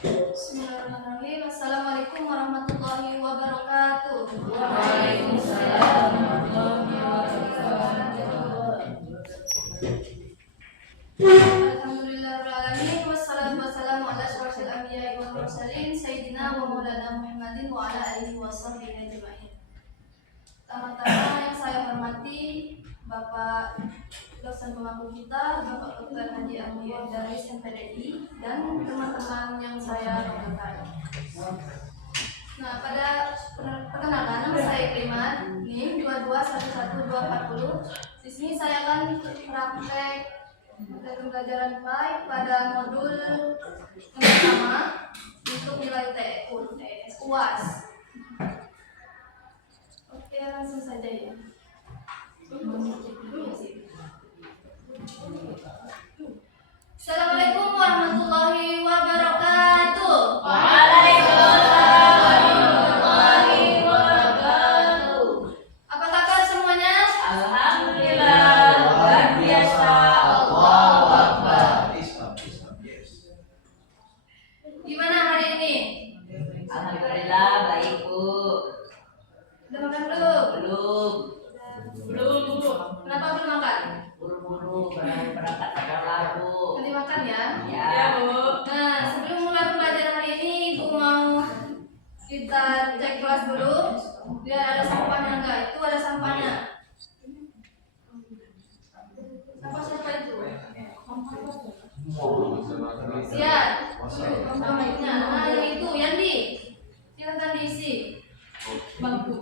Bismillahirrahmanirrahim. Assalamualaikum warahmatullahi wabarakatuh. Waalaikumsalam warahmatullahi wabarakatuh. Alhamdulillahirrahmanirrahim. Wassalatu wassalamu ala asyrofil anbiya'i wal mursalin Sayyidina wa maulana Muhammadin wa ala alihi wa sahbihi ajma'in. Pertama-tama yang saya hormati Bapak dosen pemangku kita, Bapak Dr. Haji Amir Daris MPDI, dan teman-teman yang saya banggakan. Nah, pada perkenalan, nama saya Iman, NIM 2211240. Di sini saya akan praktek pembelajaran PAI pada modul yang pertama untuk nilai UAS. Oke, langsung saja ya. Assalamualaikum warahmatullahi wabarakatuh. Waalaikumsalam warahmatullahi wabarakatuh. Apa kabar semuanya? Alhamdulillah, luar biasa. Allahu Akbar. Gimana hari ini? Alhamdulillah baik, Bu. Udah makan belum? Belum, Bu. Kenapa belum makan? Buru-buru berangkat sekolah, Bu. Nanti makan ya? Ya, Bu. Nah, sebelum mulai pembelajaran hari ini, Ibu mau kita cek kelas dulu. Biar ada sampahnya enggak? Itu ada sampahnya. Sampah siapa itu? Siap. Sampahnya. Nah, yang itu, Yandi. Silakan diisi. Bangku.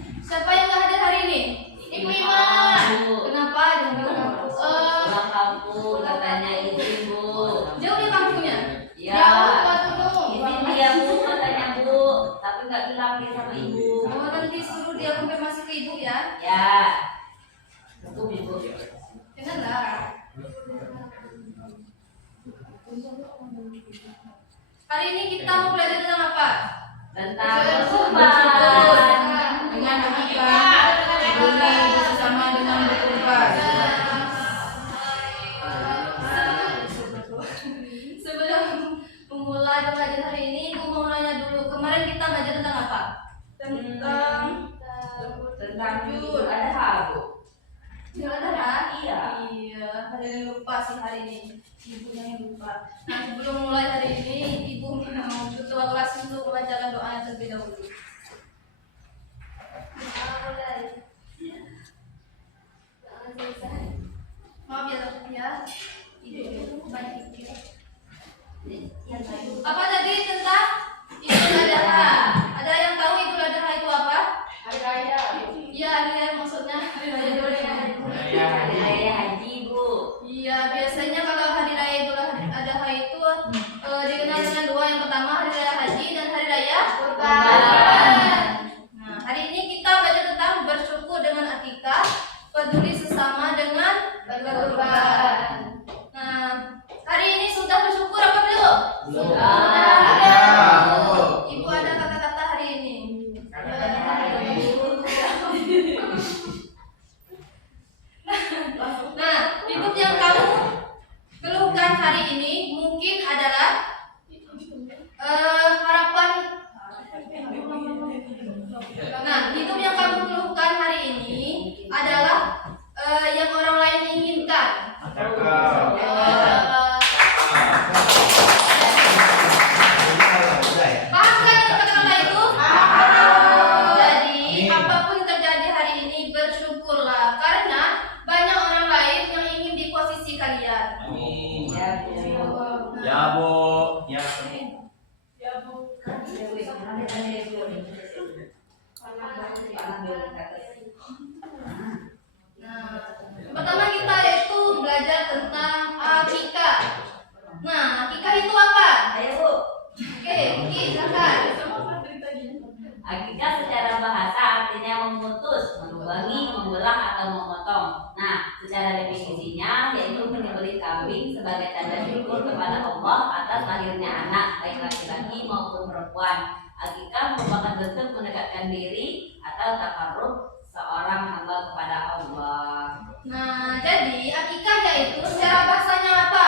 Siapa yang nggak hadir hari ini? Ibu Iman. Kenapa? Jangan bilang kampus. Pulang kampung katanya izin, Bu. Jauh di kampungnya? Ya. Izin dia, Bu, katanya, Bu. Tapi nggak bilang dia sama Ibu. Oh, nanti suruh dia konfirmasi ke ibu ya. Ya. Betul, Ibu. Janganlah. Hari ini kita mau belajar tentang apa? Tentang Bersyukur. berkorban. Dengan akikah, bersama dengan berkorban. Sebelum memulai pembelajaran hari ini, Ibu mau nanya dulu. Kemarin kita belajar tentang apa? Tentang Jujur ada, Bu. Jangan ada. Iya. Iya, ada yang lupa sih hari ini. Ibunya yang lupa. Nah, sebelum mulai hari ini, Ibu mau ketua kelas untuk membacakan doa terlebih dahulu. Maaf ya, Ibu banyak pikir. Apa tadi tentang Idul Adha? Ada yang tahu Idul Adha itu apa? Hari raya. Iya, hari raya maksudnya hari raya Idul Adha. Hari raya haji, Bu. Iya, biasanya kalau hari raya Idul Adha itu dikenal dengan dua. Yang pertama hari raya haji dan hari raya kurban. Nah, hari ini kita belajar tentang bersyukur dengan akikah, peduli sesama dengan berkorban. Nah, hari ini sudah bersyukur apa belum? Ada. Ibu ada kata-kata hari ini. Nah, hidup yang kamu keluhkan hari ini mungkin adalah harapan. Nah, hidup yang kamu keluhkan hari ini adalah yang orang lain inginkan. Paham kan kata-kata itu? Jadi, apapun yang terjadi hari ini bersyukurlah karena banyak orang lain yang ingin di posisi kalian. Ya, Bu. Ya, Bu. Ya. Nah, pertama kita itu belajar tentang akikah. Nah, akikah itu apa? Ayo, Bu. Oke, Kiki, silakan. Akikah secara bahasa artinya memutus, menubangi, membelah atau memotong. Nah, secara definisinya yaitu menyembelih kambing sebagai tanda syukur kepada Allah atas lahirnya anak, baik laki-laki maupun perempuan. Akikah merupakan bentuk mendekatkan diri atau takarrub seorang hamba kepada Allah. Nah, jadi akikah yaitu secara bahasanya apa?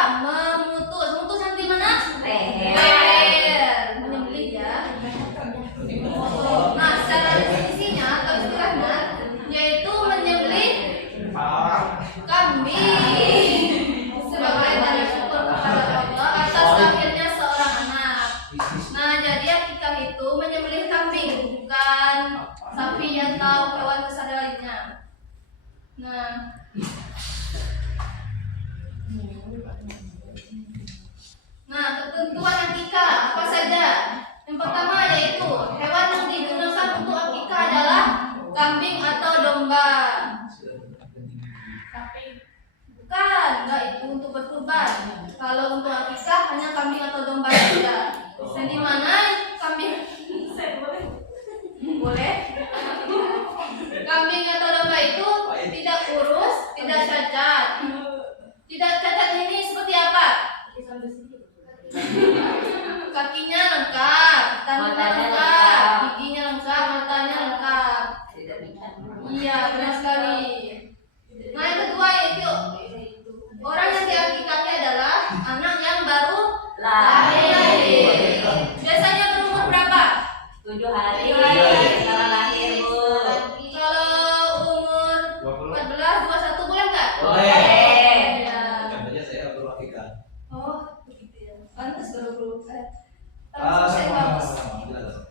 kurban. Kalau untuk akikah hanya kambing atau domba saja. Dan di mana kambing boleh? Kambing atau domba itu tidak kurus, tidak cacat. Tidak cacat ini seperti apa? Kakinya lengkap, tangannya lengkap, giginya lengkap, matanya lengkap. Iya, benar sekali. Nah, yang kedua yaitu orang yang diakikahkan adalah anak yang baru lahir. Biasanya berumur berapa? 7 hari Tujuh hari. setelah lahir, Bu. Kalau umur 14, 21 boleh nggak? Boleh. Ya. Contohnya saya baru akikah. Oh, begitu ya. Pantas baru saya Ah, bagus. jelas.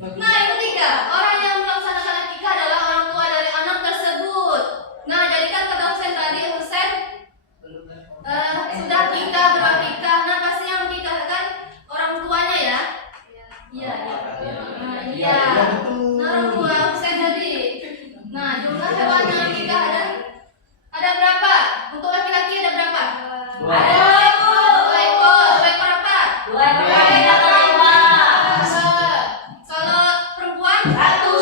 Nah, yang ketiga, orang yang melaksanakan akikah adalah orang tua dari anak tersebut. Nah, jadi kan kata Husain tadi, Husain sudah akikah, berakikah. Nah, pasti yang akikah orang tuanya ya. Iya. Nah, iya. Nah, orang tua Husain tadi. Nah, jumlah hewan yang akikah ada berapa? Untuk laki-laki ada berapa? Dua. Ada 2 ekor. 2 ekor. 2 ekor apa? 2 ekor kambing atau domba. Kalau perempuan Satu.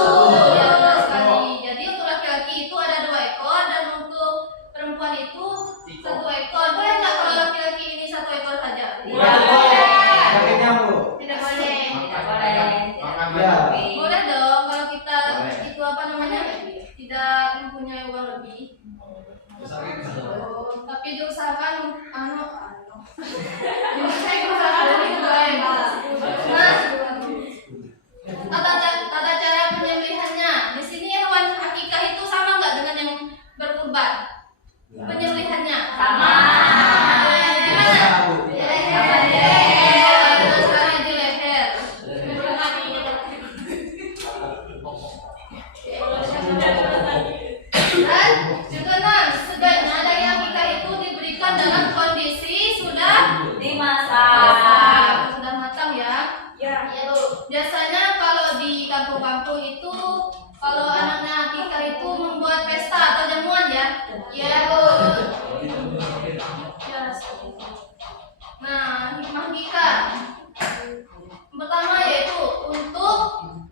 Ya, benar sekali. Jadi untuk laki-laki itu ada 2 ekor dan untuk perempuan itu 1 ekor. Boleh nggak kalau laki-laki ini 1 ekor saja? Tidak Pakainya, Bu. Tidak boleh. Tidak boleh. Iya. Boleh dong kalau kita Boleh. itu apa namanya tidak mempunyai uang lebih. Tapi diusahakan diusahakan lebih baik. Nah, tata cara penyembelihannya. Di sini hewan akikah itu sama nggak dengan yang berkurban? Penyembelihannya Sama. Di mana? Di leher. Benar sekali, di leher. Dan juga sebaiknya daging akikah itu diberikan dalam kondisi sudah Dimasak. sudah matang ya. Biasanya kalau di kampung-kampung itu kalau anaknya akikah itu membuat pesta atau jamuan ya. Iya, Bu. Ya, seperti itu. Nah, hikmah akikah. Pertama yaitu untuk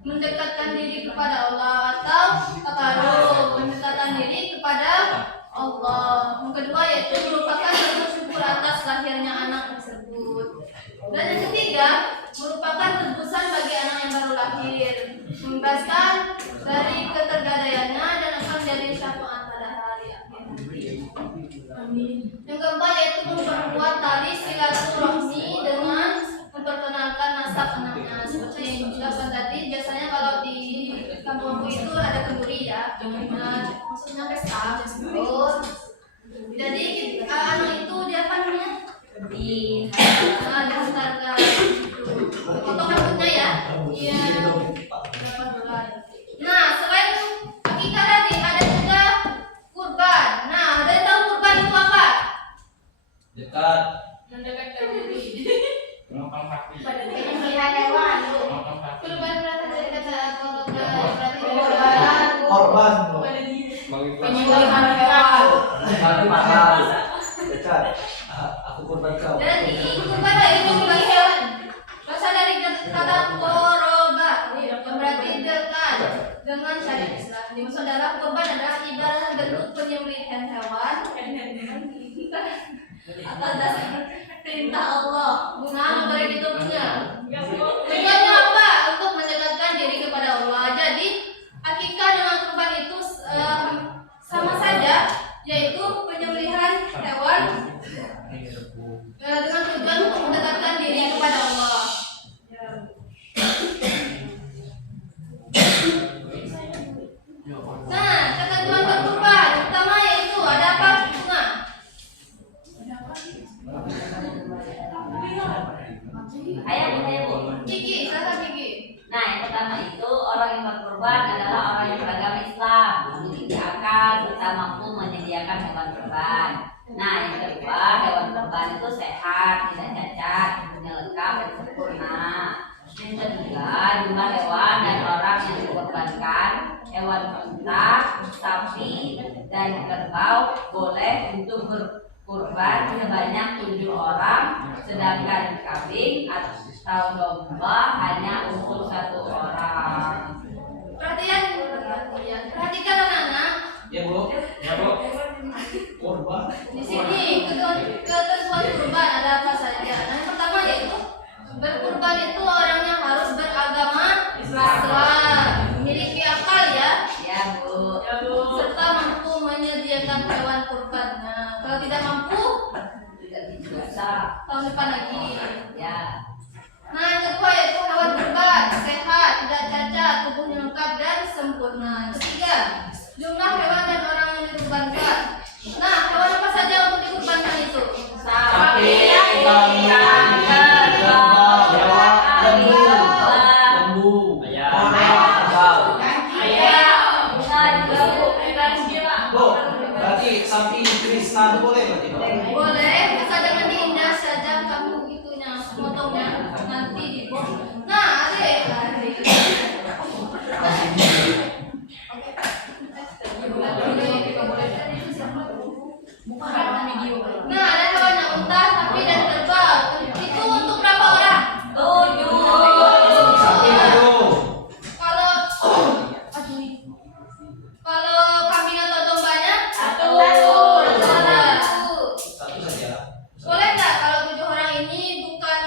mendekatkan diri kepada Allah atau takarub, mendekatkan diri kepada Allah. Yang kedua yaitu merupakan bentuk syukur atas lahirnya anak tersebut. Dan yang ketiga merupakan tebusan bagi anak yang baru lahir, membebaskan dari ketergadaiannya dan akan menjadi syafaat pada hari akhir. Amin. Yang keempat yaitu memperkuat tali silaturahmi dengan memperkenalkan nasab anaknya. Seperti yang dijelaskan tadi, biasanya kalau di kampung itu ada kenduri ya, maksudnya pesta. Oh, jadi anak itu dia apa namanya? Dihantarkan potong rambutnya ya. Iya. Berapa bulan? Nah, selain akikah tadi ada juga kurban. Nah, ada yang tahu kurban itu apa? Dekat. Mendekatkan diri. Penyembelihan hewan. Kurban berarti kata Korban. Penyembelihan hewan. Mati mahal. Dekat. Aku korban kau. Jadi kurban itu menyembelih hewan. Berasal dari kata koroba yang berarti dekat dengan syariat Islam. Dimaksud adalah kurban adalah ibadah bentuk penyembelihan hewan atas dasar perintah Allah guna memberi hidupnya. Tujuannya apa? Untuk mendekatkan diri kepada Allah. Jadi akikah dengan kurban itu sama saja, yaitu penyembelihan hewan dengan tujuan untuk mendekatkan diri kepada Allah. Nah, ketentuan berkurban pertama yaitu ada apa? Bunga. Ayah, Bu. Kiki, silakan Kiki. Nah, yang pertama itu orang yang berkorban adalah orang yang beragama Islam, memiliki akal serta mampu menyediakan hewan kurban. Nah, yang kedua, hewan kurban itu sehat, tidak cacat, umurnya lengkap dan sempurna. Yang ketiga, jumlah hewan dan orang yang dikorbankan hewan unta, sapi, dan kerbau boleh untuk berkurban sebanyak 7 orang, sedangkan kambing atau domba hanya untuk 1 orang. Perhatikan anak-anak. Ya Bu. Ya Bu. Kurban. Di sini ketentuan kurban ada apa saja? Yang pertama yaitu berkurban itu orangnya harus beragama Islam, memiliki akal ya, Ya Bu. serta mampu menyediakan hewan kurban. Nah, kalau tidak mampu, Tidak bisa. tahun depan lagi. Ya. Nah, yang kedua yaitu hewan kurban sehat, tidak cacat, tubuhnya lengkap dan sempurna. Yang ketiga, jumlah hewan dan orang yang dikurbankan. Nah, hewan apa saja untuk dikurbankan itu? Sapi, kambing, kerbau, lembu, lembu, ayam, ayam, dan lembu. Bu, berarti sapi Krishna boleh berarti Bu? Boleh, asal jangan diindah saja kamu itunya, potongnya nanti dibuang. Nah, adik. Nah, ada hewannya unta, sapi dan kerbau. Itu untuk berapa orang? 7. Sapi itu. Kalau kalau kambing atau dombanya? 1. Satu saja. Boleh nggak kalau 7 orang ini bukan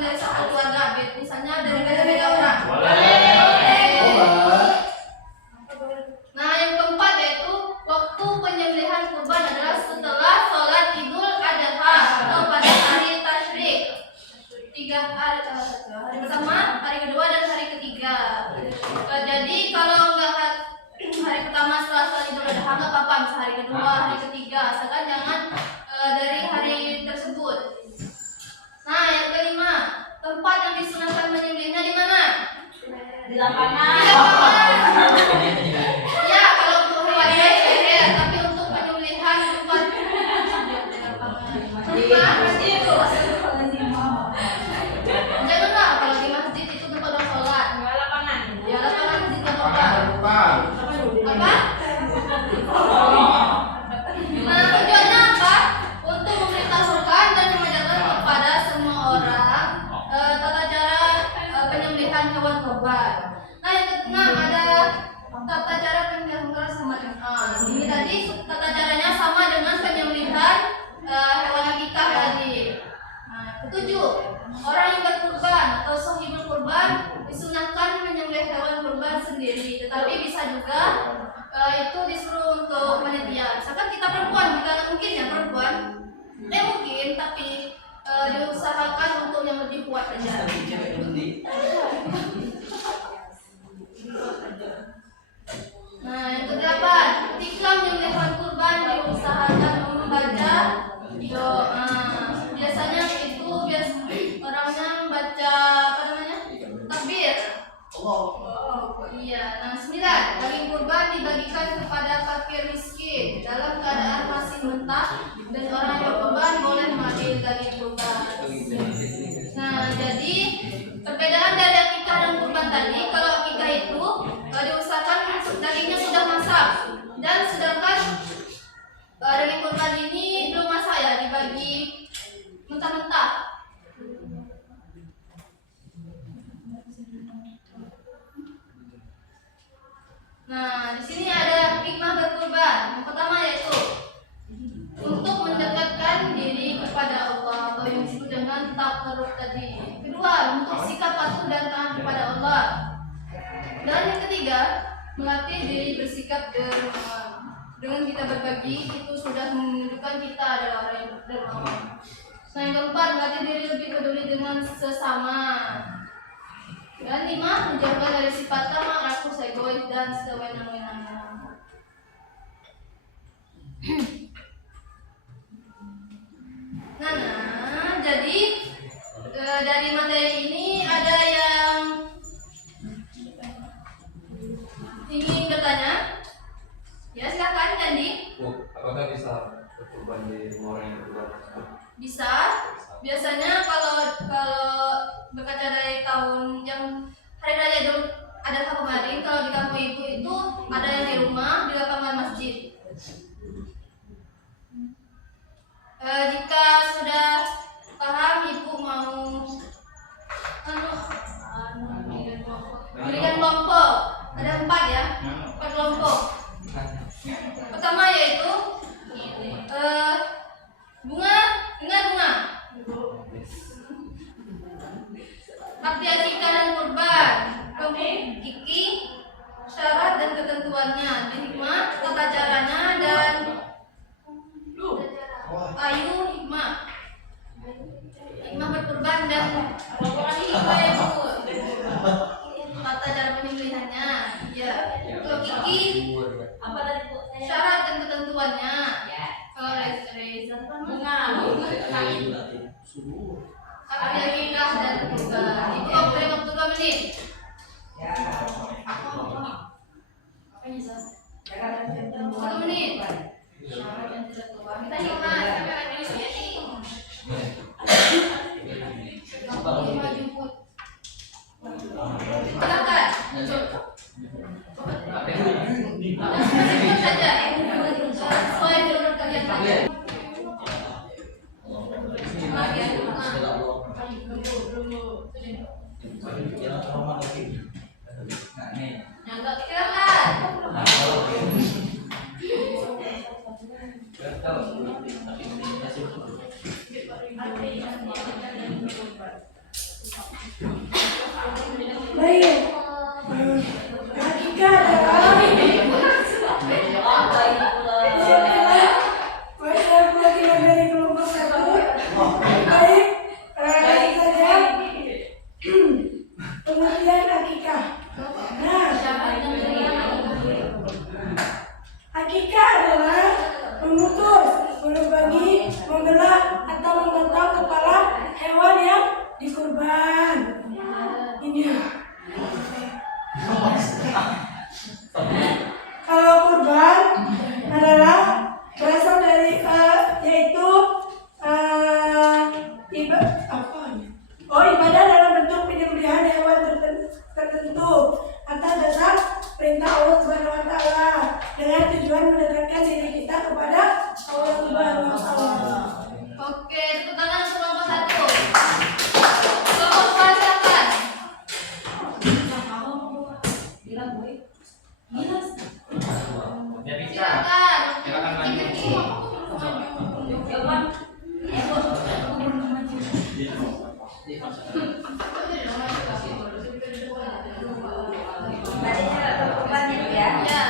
dari satu keluarga, misalnya dari beda-beda orang? Boleh. Nah, yang keempat yaitu waktu penyembelihan kurban adalah setelah sholat Idul Adha atau pada hari tasyrik. 3 hari, hari pertama, hari kedua dan hari ketiga. Jadi kalau nggak hari pertama setelah sholat Idul Adha nggak apa-apa, bisa hari kedua, hari ketiga, asalkan jangan dari hari tersebut. Nah, yang kelima, tempat yang disunahkan menyembelihnya di mana? Di lapangan. Di lapangan. Ya, kalau untuk hewannya ya, tapi untuk penyembelihan tempat di lapangan. Di masjid. Janganlah kalau di masjid itu tempat orang sholat. Ya, lapangan masjid atau apa? Apa? Nah, tujuannya apa? Untuk memberitahukan dan mengajarkan kepada semua orang tata cara penyembelihan hewan kurban. Nah, yang keenam ada tata cara penyembelihan sama ini tadi tata caranya sama dengan penyembelihan hewan akikah tadi. Nah, ketujuh, orang yang berkurban atau sahibul kurban disunahkan menyembelih hewan kurban sendiri, tetapi bisa juga itu disuruh untuk panitia. Misalkan kita perempuan, kita nggak mungkin ya perempuan, mungkin, tapi diusahakan untuk yang lebih kuat aja. Nah, yang kedelapan, ketika menyembelih hewan kurban diusahakan membaca doa. Biasanya itu orangnya membaca apa namanya? Takbir. Iya. Nah, 9, daging kurban dibagikan kepada fakir miskin dalam keadaan masih mentah dan orang yang berkurban boleh mengambil daging kurban. Nah, jadi perbedaan dari akikah dan kurban tadi, kalau akikah itu diusahakan dagingnya sudah masak, dan sedangkan daging kurban ini belum masak ya, dibagi mentah-mentah. Nah, di sini ada hikmah berkurban. Yang pertama yaitu untuk mendekatkan diri kepada Allah atau yang disebut dengan taqarrub tadi. Kedua, untuk sikap patuh dan taat kepada Allah. Dan yang ketiga, melatih diri bersikap dermawan. Dengan kita berbagi, itu sudah menunjukkan kita adalah orang yang dermawan. Nah, yang keempat, melatih diri lebih peduli dengan sesama. Dan 5, menjauhkan dari sifat tamak, rakus, egois, dan sewenang-wenangnya. Nah, jadi dari materi ini ada yang ingin bertanya? Ya, silakan Kandi. Bu, apakah bisa berkurban di rumah orang yang berkurban tersebut? Bisa. Biasanya kalau berkaca dari tahun yang hari raya Idul adakah kemarin kalau di kampung ibu itu ada yang di rumah di lapangan masjid? Jika sudah paham, ibu mau berikan kelompok. Ada 4 ya, 4 kelompok. Pertama yaitu bunga dengan bunga. Arti akikah dan kurban. Kelompok Kiki, syarat dan ketentuannya, hikmah, tata caranya, dan ayu hikmah. Hikmah berkurban dan hikmah yang tata cara penyembelihannya. Ya. Kalau Kiki, Apa tadi Bu? syarat dan ketentuannya. Ya. Kalau Reza Bunga. arti akikah dan kurban. Ibu boleh waktu 2 menit. Ya. 1 menit. Kita hikmah. Silakan. Sebut saja. Sesuai menurut kalian saja. Silakan. Baik. Akikah adalah saya perwakilan dari kelompok 1. Baik, saja pengertian akikah. Nah, akikah adalah memutus, berbagi, membelah atau memotong kepala hewan yang dikurban. Ini. Kalau kurban adalah berasal dari yaitu ibadah dalam bentuk penyembelihan hewan tertentu atas dasar perintah Allah Subhanahu wa taala dengan tujuan mendekatkan diri kita kepada Allah Subhanahu wa taala. Oke, tepuk tangan untuk kelompok 1. Kelompok 2 silakan. Silakan. Silakan lanjut. Tadi syarat berkurban ya Bu ya. Ya.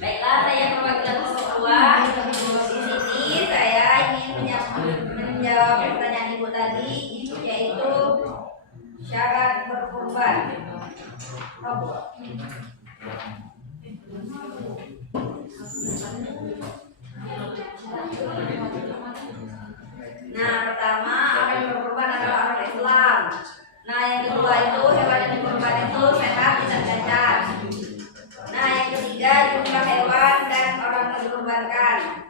Baiklah, saya perwakilan kelompok 2. Di sini saya ingin menjawab pertanyaan Ibu tadi, yaitu syarat berkurban. Nah, pertama orang yang berkurban adalah orang Islam. Nah, yang kedua itu hewan yang dikurban itu sehat, tidak cacat. Nah, yang ketiga jumlah hewan dan orang yang dikurbankan.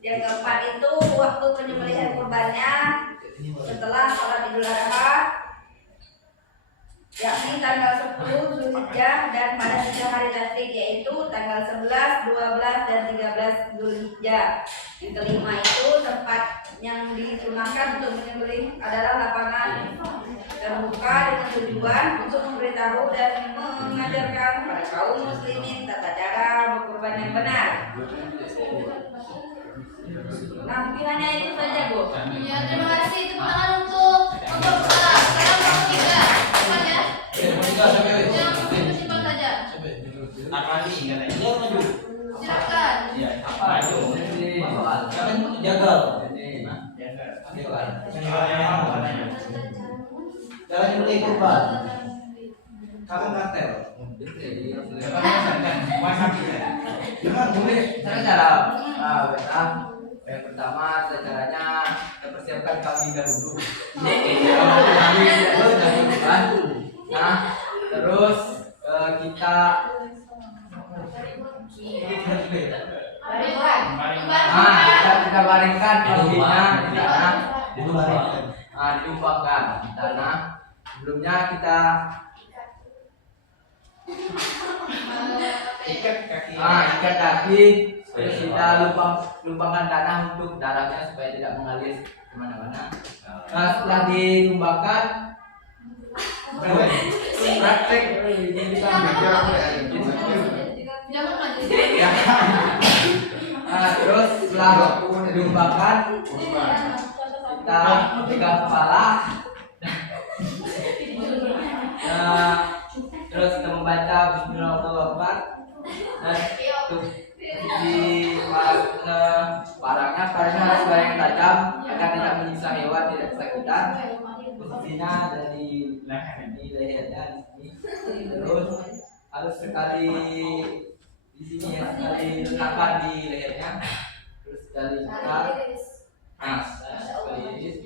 Yang keempat itu waktu penyembelihan kurbannya setelah sholat Idul Adha, yakni tanggal 10 Zulhijjah dan pada 3 hari tasrik yaitu tanggal 11, 12, dan 13 Zulhijjah. Yang kelima itu tempat yang disunahkan untuk menyembelih adalah lapangan terbuka dengan tujuan untuk memberitahu dan mengajarkan pada kaum muslimin tata cara berkurban yang benar. Nah, mungkin hanya itu saja Bu. Ya, terima kasih. Tepuk tangan untuk kelompok 2. Sekarang kelompok 3. Cepat ya. Yang simpel saja. Silakan. Jangan nyembelih kurban. Kakak ngatel. Jangan boleh. Yang pertama caranya kita persiapkan kambing dahulu. Nah, terus kita kita baringkan kambingnya di tanah, dilumpangkan di tanah. Sebelumnya kita ikat kaki, terus kita lubangkan tanah untuk darahnya supaya tidak mengalir kemana-mana. Nah, setelah dilubangkan, praktek ini kambing. Jangan lanjut. Nah, terus setelah dilubangkan, kita pegang kepala. Nah, terus kita membaca Bismillahirrahmanirrahim. Dan untuk di parangnya harus yang tajam agar tidak menyiksa hewan, tidak kesakitan. Posisinya ada di lehernya di sini. Terus harus sekali di sini ya, sekali letakkan di lehernya. Terus sekali ikat. Nah, sekali iris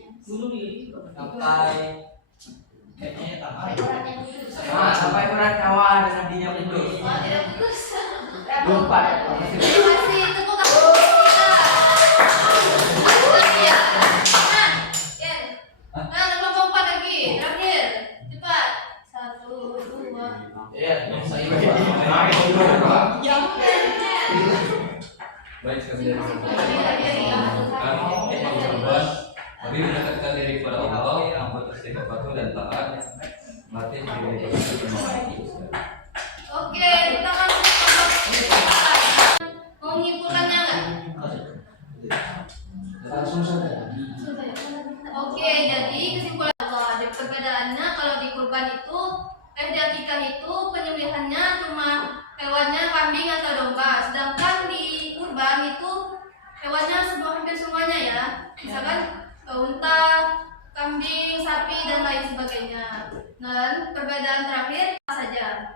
sampai sampai berat nyawa dan nantinya putus. Wah, tidak putus. Lupa. Masih tepuk tangan kita. Lagi ya. Nah, Ken. Nah, lompat lagi. Terakhir. Cepat. 1, 2. Iya, saya Baik sekali. Mari mendekatkan diri kepada Allah, amal istighfar batu dan taat, mati diri Oke, kita masuk ke mau menyimpulkannya nggak? Langsung saja. Oke, jadi kesimpulan Allah, ada perbedaannya kalau di kurban itu, di akikah itu penyembelihannya cuma hewannya kambing atau domba, sedangkan di kurban itu hewannya hampir semuanya ya, misalkan unta, kambing, sapi dan lain sebagainya. Dan perbedaan terakhir saja.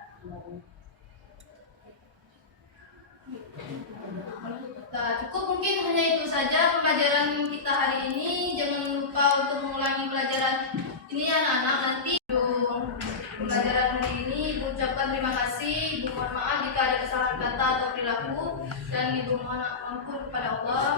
Nah, cukup mungkin hanya itu saja pembelajaran kita hari ini. Jangan lupa untuk mengulangi pelajaran ini anak-anak. Nanti pembelajaran hari ini Ibu ucapkan terima kasih. Ibu mohon maaf jika ada kesalahan kata atau perilaku, dan Ibu mohon ampun kepada Allah.